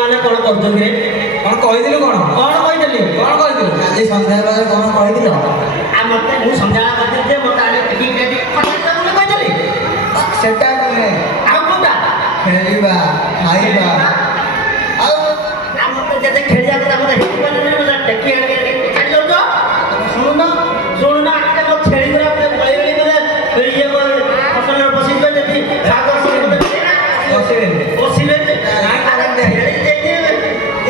ମାନେ କ'ଣ କରୁଛନ୍ତି ରେ? କ'ଣ କହିଥିଲୁ କ'ଣ? କ'ଣ କହିଥିଲି? କ'ଣ କହିଥିଲୁ? ଆଜି ସନ୍ଧ୍ୟାବେଳେ କ'ଣ କହିଥିଲ? ମୋତେ ମୁଁ ସନ୍ଧ୍ୟାବେଳେ କହିଥିଲି ଯେ ମୋତେ ଆଣି ଟିକିଟ୍ କହିଥିଲି। ସେଟା ନୁହେଁ, ଆଉ କୋଉଟା? ଖେଳିବା ଖାଇବା ଆଉ ମୋତେ ଯେତେ ଖେଳିବା କଥା ମୋତେ ହେଇପାରିବନି ଟେକି ଆଣିକି ଛାଡ଼ି ଯାଉଛ। ଶୁଣୁନ ଶୁଣୁନା ମୋ ଛେଳି ଗୁଡ଼ା ବଳି ଇଏ ଫସଲରେ ବସିଯିବେ ଯଦି ବସିବେ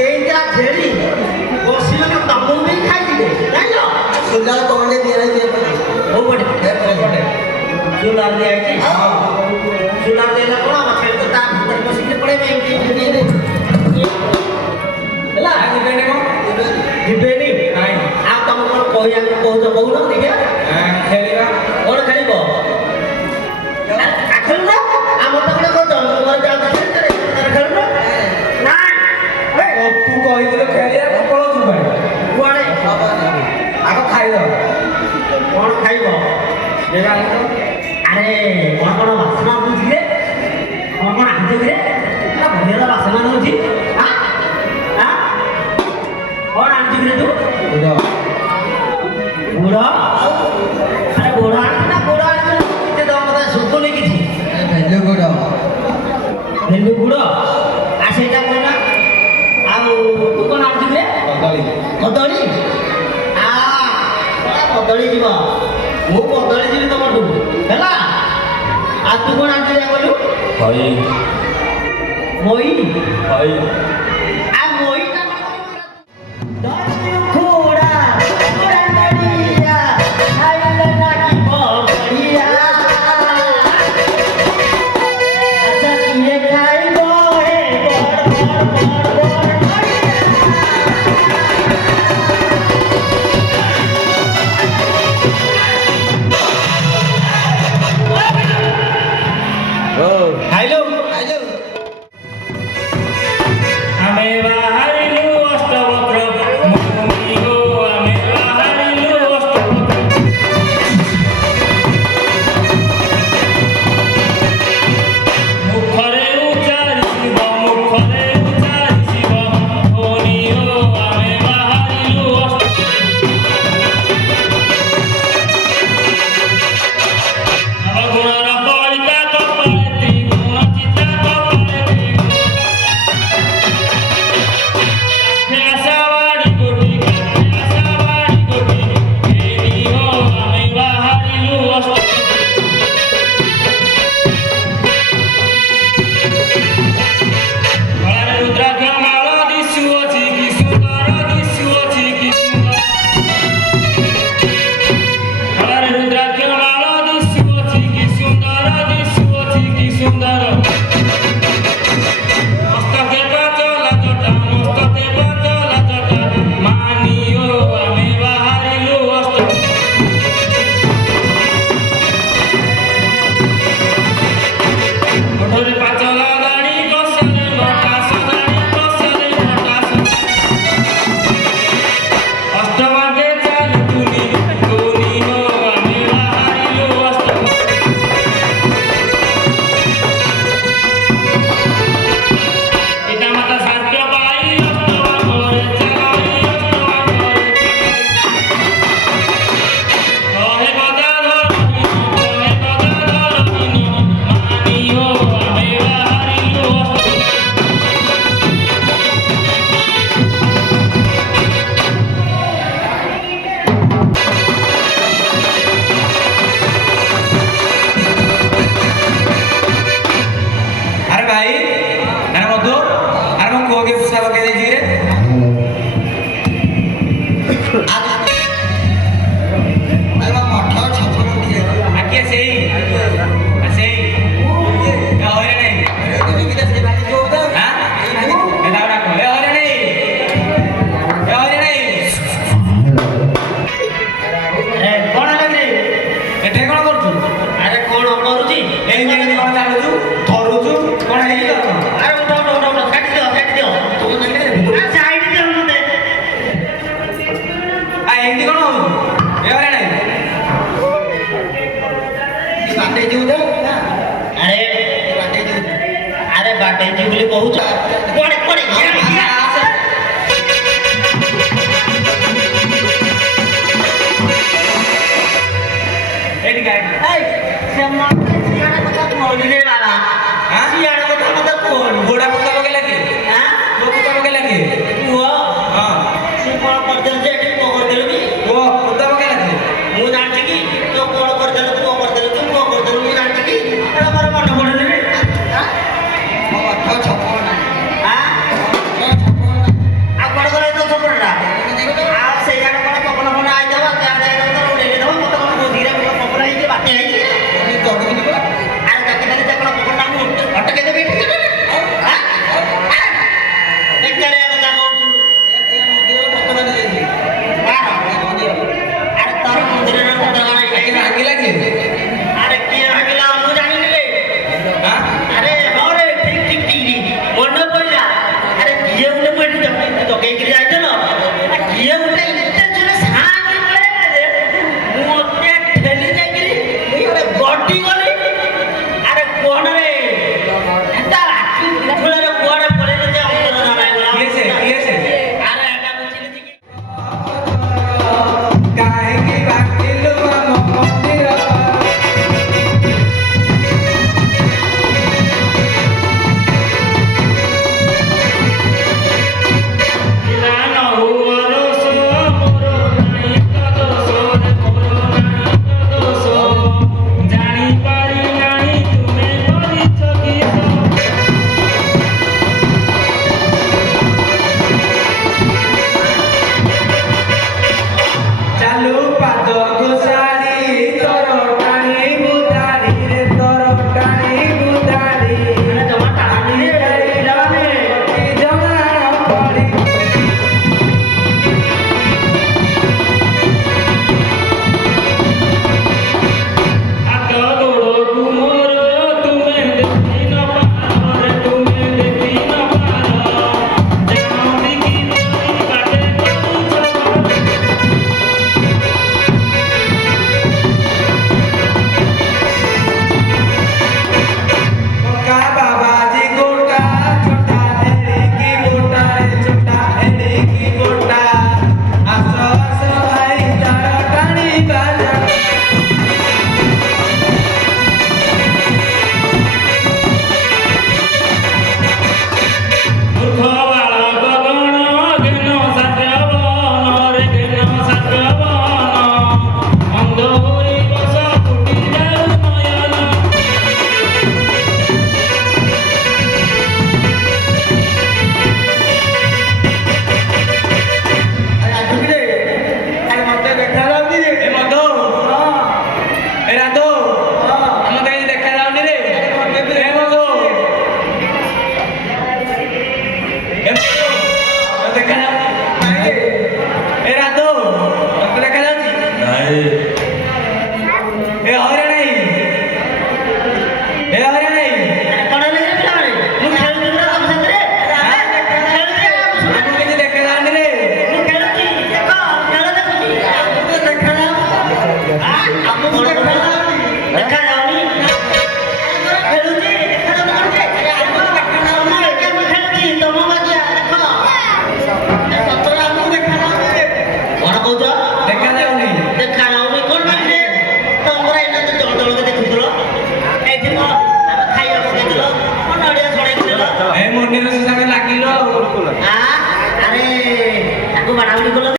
ଏଇଟା ଛେଳି ବସିବେ ନା ତମକୁ ବି ଖାଇଯିବେ ଜାଣିଲ। ସୁଲାର କ'ଣ ଦିଆହେଇଛି ହଉ ଗୋଟେ ସୁଲାର ଦିଆହେଇଛି। ସୁଲାର ଦେଲେ କ'ଣ ଆମ ଛେଳି ତ ତା ଭିତରେ ବସିକି ପଳେଇବେ ହେଲା। ଯିବେନି କ'ଣ? ଯିବେନି ଆଉ ତମେ କ'ଣ କହିବାକୁ କହୁଛ କହୁନ ଦେଖିଆ। ଖେଳିବା କ'ଣ ଖେଳିବ? ଖେଳୁନ ଆମର ତ ଗୋଟେ କହୁଛ ଘରେ ଯାଆନ୍ତୁ ଖେଳୁନ ନାଇଁ ତୁ କହିଥିଲୁ ଖେଳିବାକୁ ପଳଉଛୁ କୁଆଡ଼େ ଆଗ ଖାଇଦବ। କ'ଣ ଖାଇବ? ଆରେ କ'ଣ କ'ଣ ବାସନା ହେଉଛି ରେ? କ'ଣ କ'ଣ ଆଣିଛୁ ରେ? ବଢ଼ିଆ ବାସନା ହେଉଛି। କ'ଣ ଆଣିଛୁ ରେ ତୁ? ଗୁଡ଼। ଆରେ ଗୁଡ଼ ଆଣିଛୁ ନା ଗୁଡ଼ ଆଣିଛୁ ମୋତେ ଶୁଭୁନି କିଛି। ଭେଲୁ ଗୁଡ଼। ଭେଲୁ ଗୁଡ଼ ଆଉ ସେଇଟା କ'ଣ? ଆଉ ତୁ କ'ଣ ଆଣିଛୁ ରେ? କଦଳୀ। କଦଳୀ? କଦଳୀ ଯିବ ମୁଁ କଦଳୀ ଯିବି ତମଠୁ ହେଲା। ଆଉ ତୁ କ'ଣ ଆଣିଛୁ କହିଲୁ? moi ଆଉ moiଟା ଘୋଡ଼ା ଘୋଡ଼ା ଗାଡ଼ିଆ ଖାଇଲେ ନାକି ବଢ଼ିଆ ଆଚ୍ଛା କିଏ ଖାଇବ ହେ ଖାଇଲୁ ଆମେ ବାହାରିଲୁ ଅଷ୍ଟବକ୍ର ମୁନି ହୋ ଆମେ ବାହାରିଲୁ ଅଷ୍ଟବକ୍ର ମୁଖରେ ଉଚ୍ଚାରିବ ମୁଖରେ ଉଚ୍ଚାରିବ ମୁନି ହୋ ଆମେ ବାହାରିଲୁ ନବଗୁଣର ବଳିତା କପାଳେ ତ୍ରିଗୁଣ ଚିତା କପାଳେ ଆଶାବାଡ଼ି ଗୋଟି ଏନି ହୋ ଆମେ ବାହାରିଲୁ ଗଳାରେ ରୁଦ୍ରାକ୍ଷ ମାଳ ଦିଶୁଅଛି କି ସୁନ୍ଦର ଦିଶୁଅଛି କି ସୁନ୍ଦର ଗଳାରେ ରୁଦ୍ରାକ୍ଷ ମାଳ ଦିଶୁଅଛି କି ସୁନ୍ଦର ଦିଶୁଅଛି କି ସୁନ୍ଦର ମସ୍ତକେ ପାଚଲା ଜଟା ମସ୍ତକେ ପାଚଲା ଜଟା ମାନିଓ ଆମେ ବାହାରିଲୁ ଓଠରେ ପାଚଲା ଦାଢ଼ି କଷରେ ନଟାସ ଦାଢ଼ି କଷରେ ନଟାସ ଅଷ୍ଟମାର୍ଗେ ଚାଲୁ ତୁନି ହୋ ଆମେ ବାହାରିଲୁ ପିତା ମାତା ସାତ୍ୟ ପାଇ ଅଷ୍ଟମାର୍ଗରେ ଚାଲି ଅଷ୍ଟମାର୍ଗରେ କହେ ଗଦାଧର ବିନୋ ମାନିଓ ଆମେ ବାହାରିଲୁ ଆରେ ଭାଇ ଆରେ ମଧୁ ଆରେ ମୋ ପୁଅ କେତେ ପଇସା ପକେଇ ଦେଇଛି ରେ? ଆଜ୍ଞା ସେଇ ସେଇ ହଇରେ ନାଇଁ କ'ଣ ଲାଗେ? ଏଠି କ'ଣ କରୁଛୁ? ଆରେ କ'ଣ କରୁଛି? ଏମିତି କ'ଣ ଚାଲୁଛୁ ଧରୁଛୁ କ'ଣ ହେଇଛି ତ? ଆରେ ଉଠ କାଟିଦିଅ ସାଇଡ୍ ଦିଅ ମୋତେ। ଏମିତି କ'ଣ ହଉଛୁ? ଏ ହଇରେ ନାଇଁ ବାଟେଇ ଯିବୁ ତ? ଆରେ ବାଟେଇଛି ବୋଲି କହୁଛ। କୁଆଡ଼େ ଏ ଆରେ